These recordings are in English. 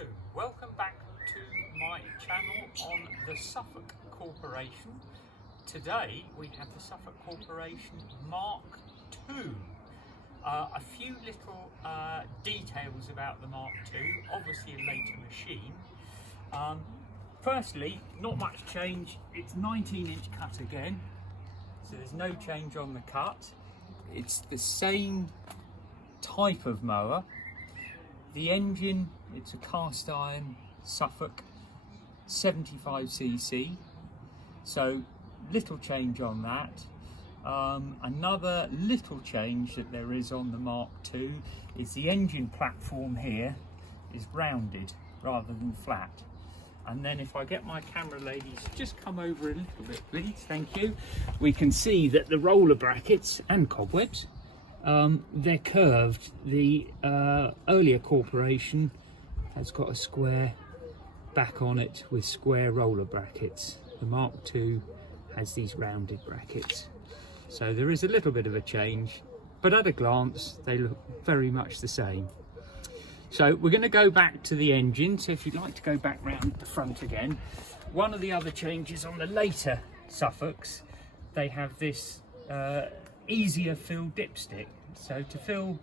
afternoon. Welcome back to my channel on the Suffolk Corporation. Today we have the Suffolk Corporation Mark II. A few little details about the Mark II, obviously a later machine. Firstly, not much change. It's 19-inch cut again, so there's no change on the cut. It's the same type of mower. The engine, it's a cast iron Suffolk 75cc, so little change on that. Another little change that there is on the Mark II is the engine platform here is rounded rather than flat. And then if I get my camera ladies just come over a little bit please, thank you, we can see that the roller brackets and cobwebs, they're curved. The earlier Corporation has got a square back on it with square roller brackets. The Mark II has these rounded brackets. So there is a little bit of a change, but at a glance they look very much the same. So we're going to go back to the engine, so if you'd like to go back round the front again. One of the other changes on the later Suffolks, they have this easier fill dipstick. So to fill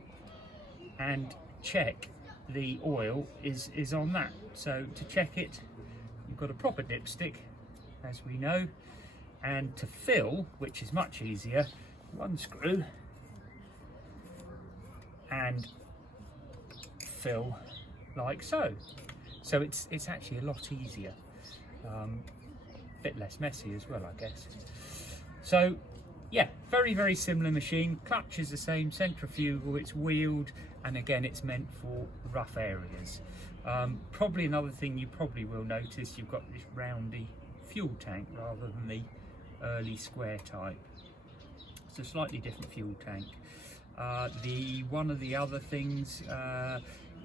and check the oil is on that. So to check it, you've got a proper dipstick, as we know, and to fill, which is much easier, one screw and fill like so. So it's actually a lot easier, bit less messy as well, I guess. So yeah, very similar machine. Clutch is the same, centrifugal, it's wheeled, and again it's meant for rough areas. Probably another thing you probably will notice, you've got this roundy fuel tank rather than the early square type. It's a slightly different fuel tank. One of the other things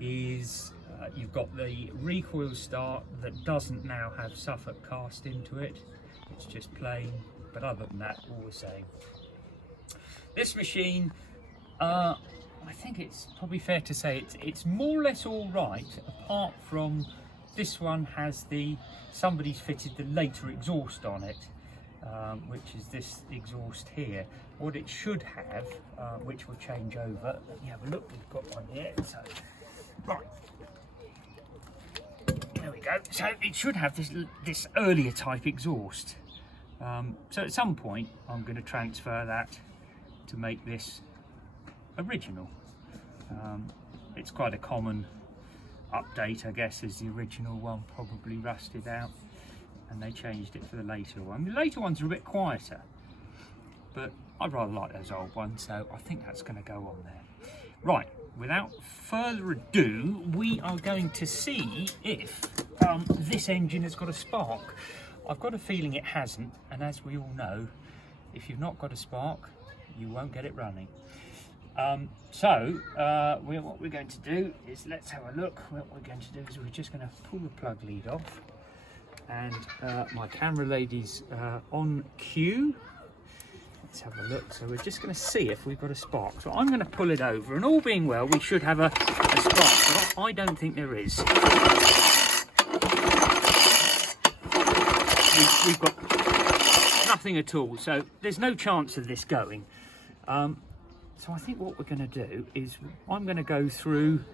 is you've got the recoil start that doesn't now have Suffolk cast into it. It's just plain, but other than that, all the same. This machine, I think it's probably fair to say it's more or less all right, apart from this one has somebody's fitted the later exhaust on it, which is this exhaust here. What it should have, which will change over, let me have a look, we've got one here, so, right, there we go. So it should have this earlier type exhaust. So at some point I'm going to transfer that to make this original. It's quite a common update, I guess, as the original one probably rusted out and they changed it for the later one. The later ones are a bit quieter, but I rather like those old ones, so I think that's going to go on there. Right, without further ado, we are going to see if this engine has got a spark. I've got a feeling it hasn't, and as we all know, if you've not got a spark, you won't get it running. What we're going to do is, let's have a look. What we're going to do is we're just going to pull the plug lead off, and my camera lady's on cue. Let's have a look. So we're just going to see if we've got a spark. So I'm going to pull it over, and all being well, we should have a spark, but I don't think there is. We've got nothing at all, so there's no chance of this going. So I think what we're going to do is I'm going to go through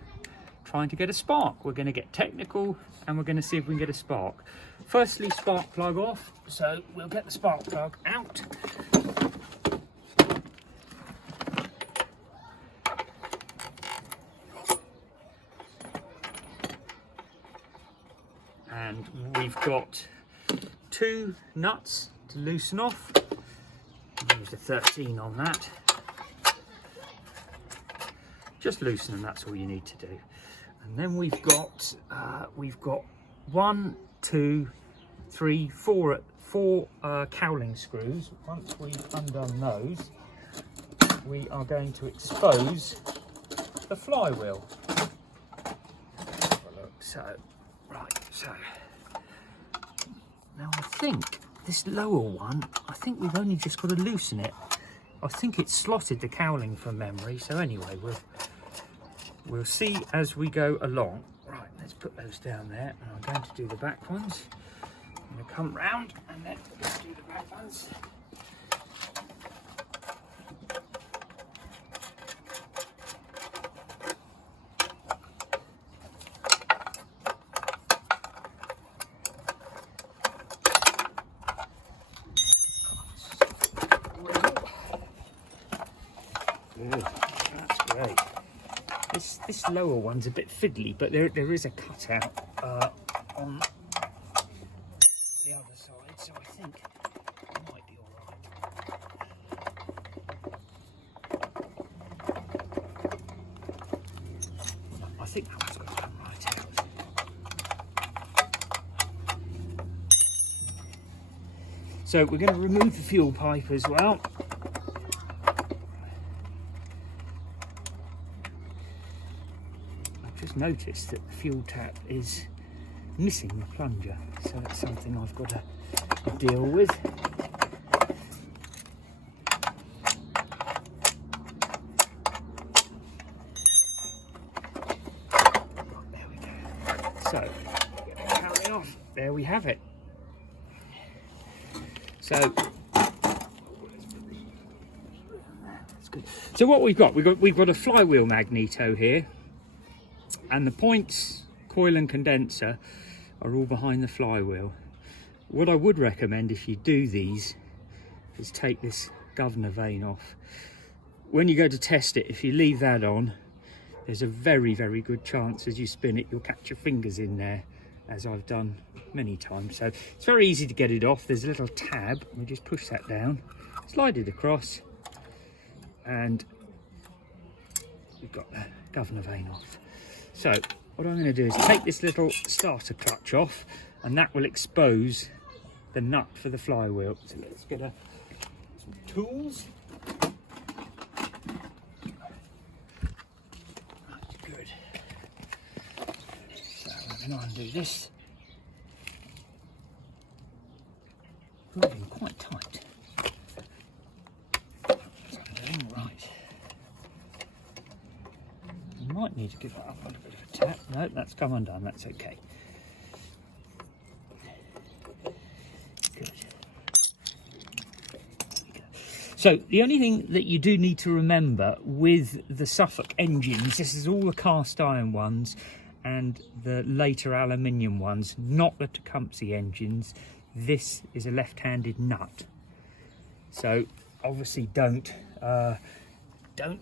trying to get a spark. We're going to get technical and we're going to see if we can get a spark. Firstly, spark plug off, so we'll get the spark plug out. And we've got 2 nuts to loosen off. Use the 13 on that. Just loosen them, that's all you need to do. And then we've got 1, 2, 3, 4 cowling screws. Once we've undone those, we are going to expose the flywheel. Have a look. So, right, so now I think this lower one, I think we've only just got to loosen it. I think it's slotted the cowling from memory, so anyway, we'll see as we go along. Right, let's put those down there, and I'm going to do the back ones. I'm going to come round and then do the back ones. Good, that's great. This lower one's a bit fiddly, but there is a cutout on the other side, so I think it might be all right. I think that one's got to come right out. So we're going to remove the fuel pipe as well. Just noticed that the fuel tap is missing the plunger, so that's something I've got to deal with. There we go. So, carry on. There we have it. So, that's good. So what we've got a flywheel magneto here. And the points, coil and condenser are all behind the flywheel. What I would recommend if you do these is take this governor vane off. When you go to test it, if you leave that on, there's a very, very good chance as you spin it, you'll catch your fingers in there, as I've done many times. So it's very easy to get it off. There's a little tab. We just push that down, slide it across, and we've got the governor vane off. So what I'm going to do is take this little starter clutch off, and that will expose the nut for the flywheel. So let's get some tools. Right, good. So I'm going to undo this. Moving quite tight. Undoing, right. Might need to give that up a little bit of a tap. No, that's come undone, that's okay. Good. So the only thing that you do need to remember with the Suffolk engines, this is all the cast iron ones and the later aluminium ones, not the Tecumseh engines. This is a left-handed nut. So obviously don't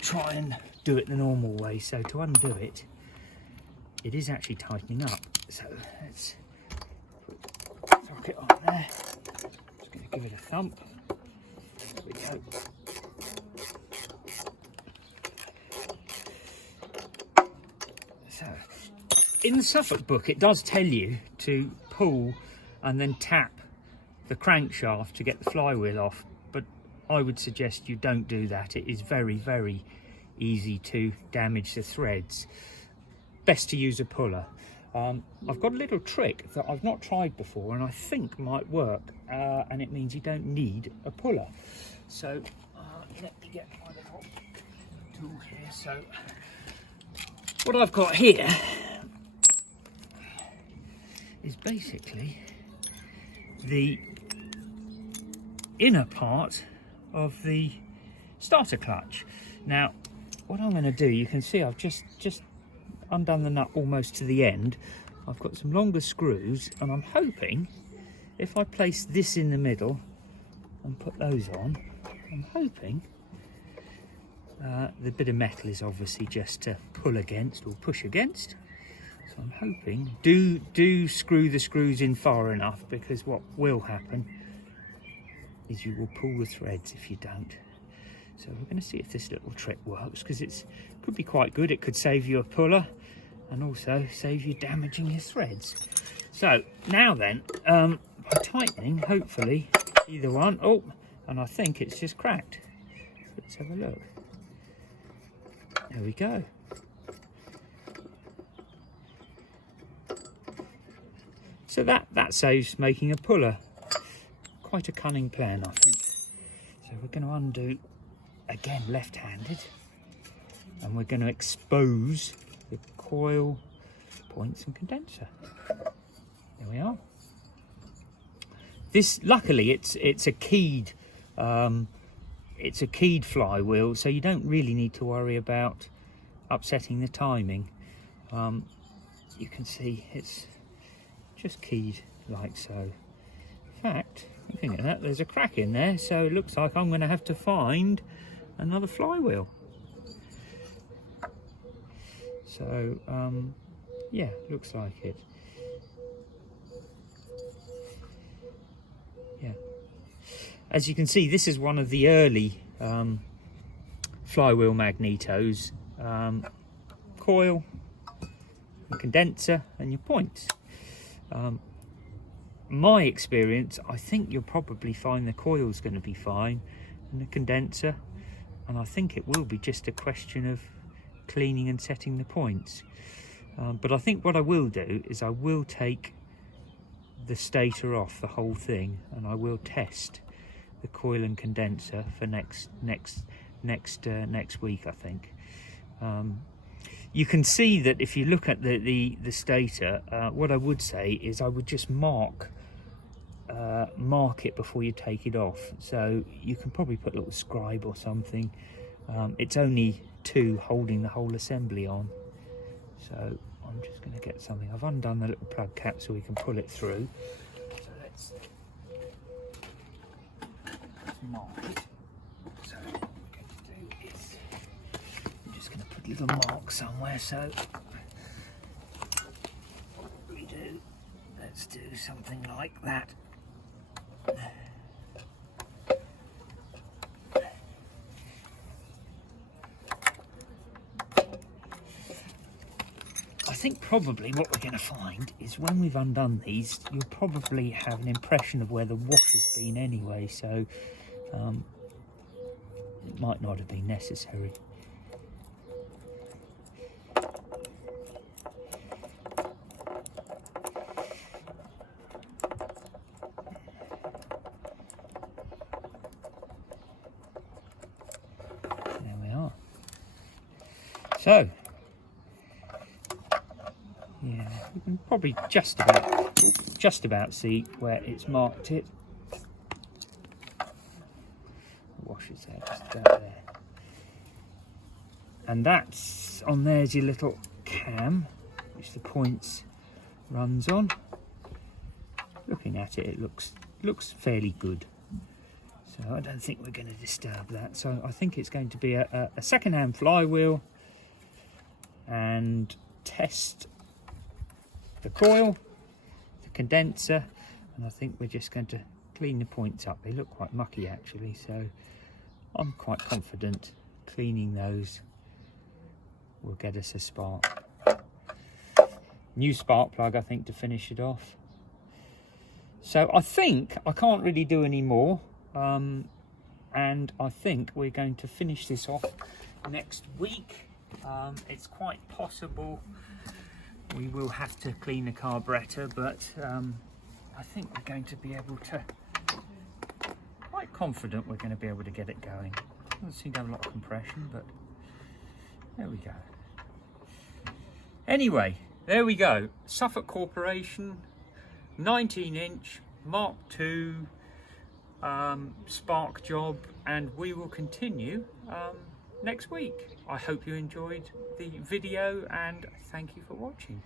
try and do it the normal way. So to undo it, it is actually tightening up. So let's put the socket on there. Just going to give it a thump. There we go. So in the Suffolk book, it does tell you to pull and then tap the crankshaft to get the flywheel off, but I would suggest you don't do that. It is very, very easy to damage the threads. Best to use a puller. I've got a little trick that I've not tried before and I think might work, and it means you don't need a puller. So let me get my little tool here. So what I've got here is basically the inner part of the starter clutch. Now what I'm going to do, you can see I've just undone the nut almost to the end. I've got some longer screws and I'm hoping if I place this in the middle and put those on, I'm hoping the bit of metal is obviously just to pull against or push against. So I'm hoping, do screw the screws in far enough, because what will happen is you will pull the threads if you don't. So we're going to see if this little trick works, because it could be quite good. It could save you a puller and also save you damaging your threads. So now then, by tightening, hopefully, either one, oh, and I think it's just cracked. Let's have a look. There we go. So that saves making a puller. Quite a cunning plan, I think. So we're going to undo, again left-handed, and we're going to expose the coil, points and condenser. There we are. This, luckily, it's a keyed flywheel, so you don't really need to worry about upsetting the timing. You can see it's just keyed like so. In fact, looking at that, there's a crack in there, so it looks like I'm going to have to find another flywheel. So yeah, looks like it. Yeah, as you can see, this is one of the early flywheel magnetos. Coil, your condenser and your points. My experience, I think you'll probably find the coil's going to be fine and the condenser, and I think it will be just a question of cleaning and setting the points. But I think what I will do is I will take the stator off, the whole thing, and I will test the coil and condenser for next week, I think. You can see that if you look at the stator, what I would say is I would just mark it before you take it off. So you can probably put a little scribe or something. It's only two holding the whole assembly on. So I'm just going to get something. I've undone the little plug cap so we can pull it through. So let's mark it. So what we're going to do is I'm just going to put a little mark somewhere. So what we do, let's do something like that. I think probably what we're going to find is when we've undone these, you'll probably have an impression of where the wash has been anyway, so it might not have been necessary. There we are. So yeah, you can probably just about see where it's marked it. The wash is there, just about there. And that's on there's your little cam, which the points runs on. Looking at it, it looks fairly good. So I don't think we're going to disturb that. So I think it's going to be a second-hand flywheel and test the coil, the condenser, and I think we're just going to clean the points up. They look quite mucky actually, so I'm quite confident cleaning those will get us a spark. New spark plug, I think, to finish it off. So I think I can't really do any more, and I think we're going to finish this off next week. It's quite possible we will have to clean the carburettor, but I think we're going to be able to, quite confident we're going to be able to get it going. Doesn't seem to have a lot of compression, but there we go. Anyway, there we go. Suffolk Corporation 19-inch Mark II spark job, and we will continue next week. I hope you enjoyed the video and thank you for watching.